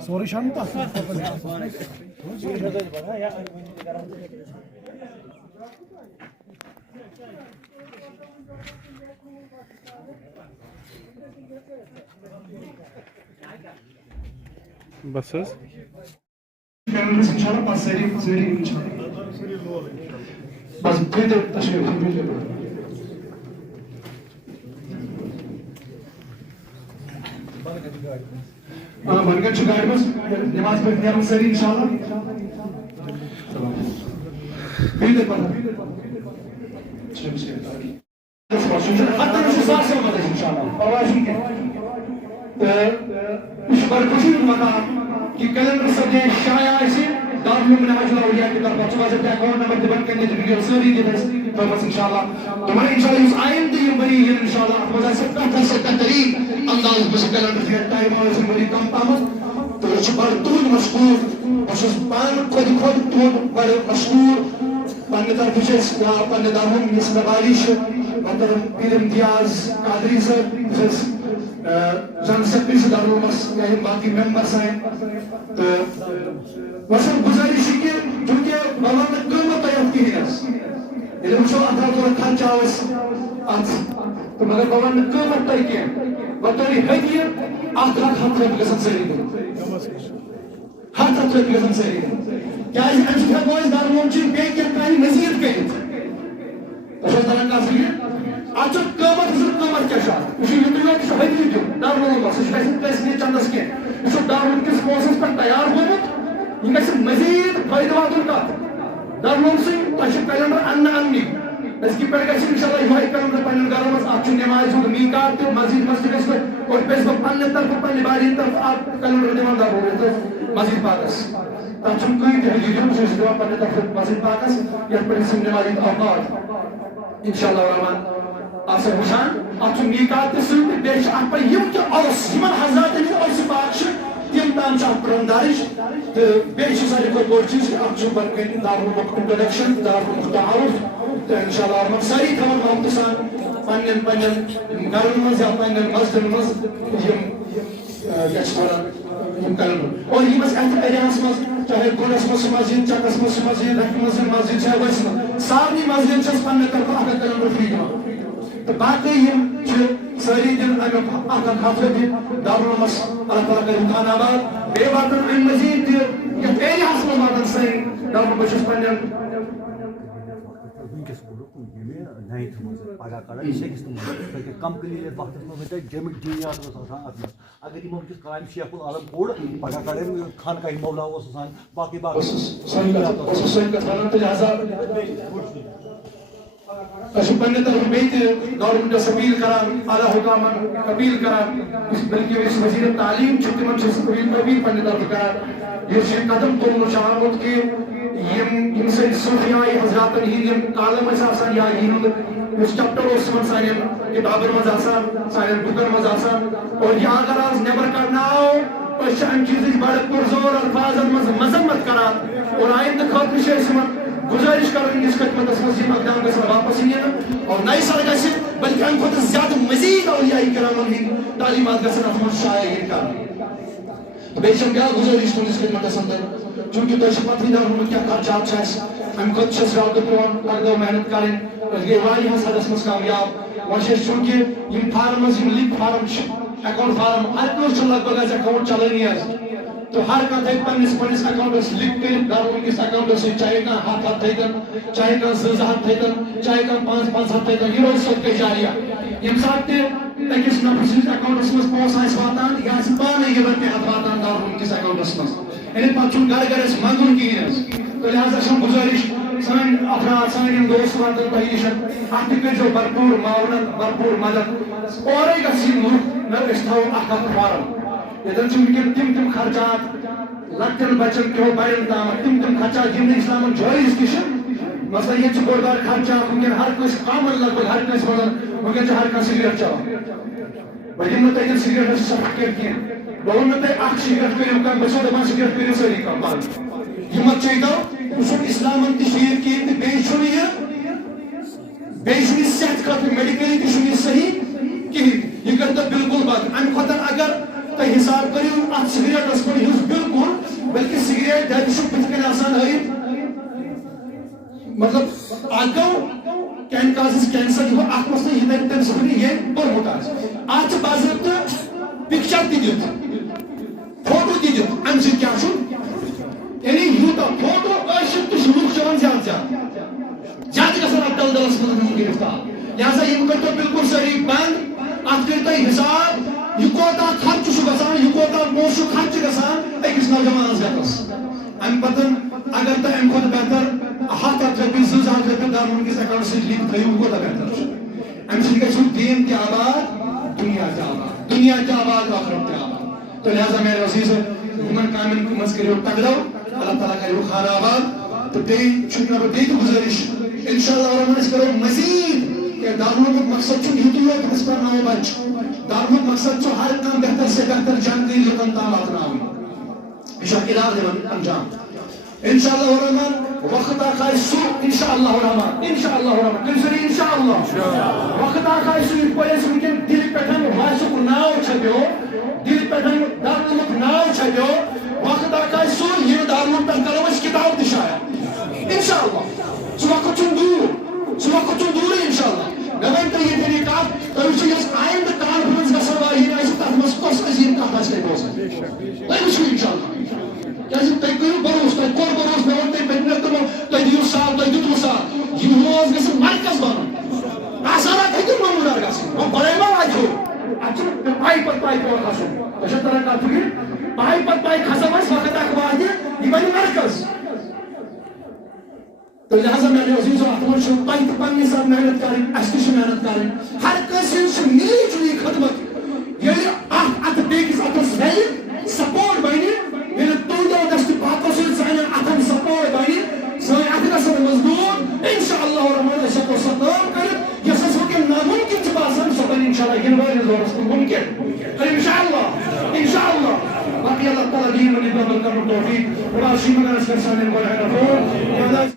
سوري شنطة بس حظ ان شاء الله بس سريع ان شاء الله بس بيدر تشريف برگر چکا بس نماز پڑھنے ہم سری انشاءاللہ بيدر پڑھنا حتى مش صار سوا ان شاء الله فواجي مش بركوشي المكان کہ کلندر سب نے شایا ایسے دارالعلوم منہاج الاولیاء کی طرف چکا سے اکاؤنٹ نمبر ڈیبن کرنے کی ویڈیو سری دی بس بس انشاءاللہ تمہارے انشاءاللہ اس آئندہ یہ بری ہے انشاءاللہ مزہ سے بہتر سے بہترین انداز بس کلندر کی ٹائم اور سے بری کم پامت تو یہ بڑا تون مشکور بس پان خود تون بڑا مشکور پنہ طرف سے یا پنہ دارالعلوم اس مبالش مطلب پیر امتیاز قادری سر جن سیکٹری سے دارالعلوم یا باقی ممبرس ہیں تو وسن گزارش کہ چونکہ بابا نے قیمت طیب کی ہے یہ وچھو ادا تو خرچہ اس تو مگر بابا نے قیمت طیب کی بطوری ہدیہ آخر ہم سے گسن سری ہر طرف سے گسن سری کیا اس انشاء اللہ دارالعلوم چین بے کیا کہیں مزید کہیں تو تران کا سی اچھا قیمت قیمت کیا شاہ اسی یہ تو ہدیہ جو دارالعلوم بس اس پیسے نہیں چندس کے اس دارالعلوم کس موسم پر تیار ہوگا یہ کسی مزید فائدہ واتن کا دارالعلوم سے تشریف کیلنڈر اننی اس کی پڑھ گئی انشاءاللہ یہ کیلنڈر پنن گھر میں آپ چھ نماز ہو میقات تو مسجد اس کو اور پیس کو پنن طرف پنن باری طرف آپ کیلنڈر دیوان دار ہو تو مسجد پاکس تب چھ کوئی دہلی جو سے دیوان پنن طرف مسجد پاکس یا پر اس نماز اوقات انشاءاللہ الرحمن آپ سے خوشان آپ چھ میقات سے بیش آپ پر یہ کہ اور سیمن حضرات نے اور سپاش تم تام چھ پرندارش تو بیش سارے کو بڑ چیز آپ چھ بن کے دارالعلوم انٹروڈکشن دارالعلوم تعارف تو انشاءاللہ ہم ساری خبر مختصر پنن گھرن مز یا پنن مسجدن مز یم کرن اور یہ مس ایریاس مز چاہے گونس مز مسجد چکس مز مسجد رکھ مسجد چاہے ویس سارے مسجد چھ پنن طرف اگر کرن فری تو باقی یم چھ ساری دن اگر اگر خاطر دی دارالعلوم اللہ تعالی کا امکان آباد بے واتن ان مزید یہ ایریاس مز واتن سین دارالعلوم بچس پنن نہیں پگہ کڑان یہ کس کمپلیٹ وقت میں جمع دینیات ات اگر یہ قائم شیخ العالم کوڑ پگہ کڑان خانقاہ مولا باقی پنہ طرف بیت گورنمنٹ اپیل کران اعلی حکامن اپیل کران بلکہ اس وزیر تعلیم تمن اپیل پنہ طرف کران یہ قدم تلن آمت کہ یم سے صوفیاء حضرات ہند کالم آسان یا اس چپٹر اس من سان کتابن مز آسان سان بکن مز آسان اور یہ اگر آز نیبر کڑنا اس ان چیز بڑے پرزور الفاظن مز مذمت کران اور آئندہ خاطر گزارش کریں اس خدمت مسجد اقدام گژھن واپس ین اور نئی سال گژھِ بلکہ امہ کھۄتہٕ زیادٕ مزید اولیاء کرامن ہٕنٛدۍ تعلیمات گژھن اتھ منٛز شایع کرنہٕ بیٚیہِ چھم بیٛاکھ گزٲرِش تُہنٛدِس خدمتس اندر چونکہ تۄہہِ چھِ پتہٕ دارالعلومٕکۍ کیٛاہ خرچات چھِ اَسہِ امہِ خٲطرٕ چھِ اَسہِ راتہٕ پیٚوان اردو محنت کرٕنۍ أسۍ گٔے واریاہس حدس منٛز کامیاب وۄنۍ چھِ اَسہِ چونکہ یم فارمز یم لِنک فارم چھِ اکاؤنٹ فارم ہر کٲنٛسہِ چھُ لگ بگ اَسہِ اکاؤنٹ چلٲنی حظ تو ہر کانٛہہ تھایہِ پننس اکاؤنٹس لِنک کٔرِتھ دارالعلوم کِس اکاؤنٹس سۭتۍ چاہے کانٛہہ 100 تھٲیتن چاہے کانٛہہ 200 تھٲیتن چاہے کانٛہہ 500 تھٲیتن یہ روزِ صدقہ جاریہ ییٚمہِ ساتہٕ تہِ أکِس نفر سٕنٛدِس اکاؤنٹس منٛز پونٛسہٕ آسہِ واتان یہِ آسہِ پانے یہِ رۄپیہِ ہتھ واتان دارالعلوم کِس اکاؤنٹس منٛز یعنی پتہٕ چھُنہٕ گرٕ گرٕ اَسہِ منٛگُن کِہیٖنۍ حظ تو لہذا چھم گزٲرِش سٲنۍ افراد سٲنۍ یِم دوست واتن تۄہہِ نِش اتھ تہِ کٔرۍزیو بھرپوٗر معاونت بھرپوٗر مدد اورے گژھِ یِم لُکھ نہ أسۍ تھاوو اکھ فارم ییٚتٮ۪ن چھِ وٕنکٮ۪ن تِم خرچات لۄکٹٮ۪ن بچن پیٚو بڑٮ۪ن تامتھ تِم خرچات یِم نہٕ اِسلامن جٲیز تہِ چھِ مثلاً ییٚتہِ چھُ بوٚڑ بار خرچات وٕنکٮ۪ن ہر کٲنٛسہِ کامن لگ بگ ہر کٲنٛسہِ منٛز وٕنکٮ۪ن چھُ ہر کانٛہہ سِگریٹ چٮ۪وان بہٕ دِمہٕ نہٕ تۄہہِ سِگریٹس سرٹِفکیٹ کینٛہہ بہت میں سگریٹ کرو کم بس دپان سگریٹ کرو ساری کم بند یہ مت چیتو یہ اسلام تشہیر کہین بیچ صحت خاطر میڈیکلی تہ صحیح کہین یہ کر تو بالکل بند ام کھتن اگر تہ حساب کرو ات سگریٹس پہ یہ بالکل بلکہ سگریٹ دہ پتھ کن آسان ہائت مطلب آگو کین کازز کینسر یہ ات مسئلہ یہ تم سب یہ پورمت آج باضابطہ پکچر تہ دت فوٹو تہ دت ام سب کیا یعنی یوتا فوٹو عاشق تو لوگ چلان زیادہ زیادہ گھن اتھ دلدلس مز گرفتار لہذا یہ کر تو بالکل ساری بند ات کر تھی حساب یہ کوتا خرچ گھان یہ کوتا پونسہ خرچ گھان اکس نوجوانس گھرس ام پتن اگر تو ام کھت بہتر 100 رۄپیہِ 200 رۄپیہِ درمون کس اکاؤنٹ سے لکھ تھو کوتا بہتر ام سی گھو دین تہ آباد دنیا تہ آباد دنیا تہ آباد آخرت تہ آباد تو لہذا میرے عزیز یمن کامن مز کرو تگڑو اللہ تعالیٰ کرو خان آباد تو بیٚیہِ گزارش انشاءاللہ اور ہم کرو مزید کہ دارالعلوم مقصد یوت یوت اس پر نو بچ دارالعلوم مقصد ہر کام بہتر سے بہتر جانکاری لوگن تام واتناوٕنۍ یہ چھُ ادارٕ دِوان انجام انشاءاللہ الرحمن وقت آخر سو انشاءاللہ الرحمن انشاءاللہ الرحمن کل سری انشاءاللہ وقت آخر سو یہ پولیس ونکن دل پٹھن واسک ناو چھپیو دل پٹھن دارالعلوم ناو چھپیو وقت آخر سو یہ دارالعلوم پہ کرو اس کتاب تہ شایع انشاءاللہ سو وقت چھُنہٕ دوٗر سو وقت چھُنہٕ دوٗرٕے انشاءاللہ مےٚ ؤنۍ تو یہ طریقہ تُہۍ وٕچھِو یۄس آیندٕ کانفرنس گژھن واجیٚنۍ آسہِ تتھ منٛز کۄس عظیٖم کتھ آسہِ تۄہہِ بوزٕنۍ تُہۍ وٕچھِو انشاءاللہ کیازِ تُہۍ کٔرِو بروس تۄہہِ کوٚر بروس مےٚ ووٚن تۄہہِ پٔتمہِ لٹہِ تۄہہِ دِیِو سال تۄہہِ دیُتوٕ سال یہِ روز گژھِ مرکز بنُن آسانات ہیٚکہِ معموٗلدار گژھٕنۍ وۄنۍ بڑٲے ما واتہِ اتھ چھُنہٕ پاے پتہٕ پاے پیٚوان کھسُن تۄہہِ چھا تران کتھ فکر پاے پتہٕ پاے کھسو أسۍ وقت اکھ واتہِ یہِ بنہِ مرکز تو لہذا میں نے عزیزو اتھ منٛز چھُ تۄہہِ تہِ پننہِ حساب محنت کرٕنۍ اسہِ تہِ چھِ محنت کرٕنۍ ہر کٲنٛسہِ ہٕنٛز چھِ مِلی جُلی خدمت ییٚلہِ اکھ اتھ بیٚکِس اتھس ویلہِ سپورٹ بنہِ ییٚلہِ تُہنٛدو دٔسۍ تہِ باقٕو سۭتۍ سانٮ۪ن اتھن سپورٹ بنہِ سٲنۍ اَتھٕ گژھن مضبوٗط انشاءاللہ الرحمن أسۍ ہٮ۪کو سۄ کٲم کٔرِتھ یۄس اَسہِ وٕنکٮ۪ن نامُمکِن چھِ باسان سۄ بنہِ انشاءاللہ یِنہٕ وٲلِس دورس منٛز مُمکِن انشاءاللہ انشاءاللہ باقی اللہ تعالیٰ دین ونہِ قبول کرنُک توفیق خدا شیٖمن کر سانٮ۪ن گۄڈٕ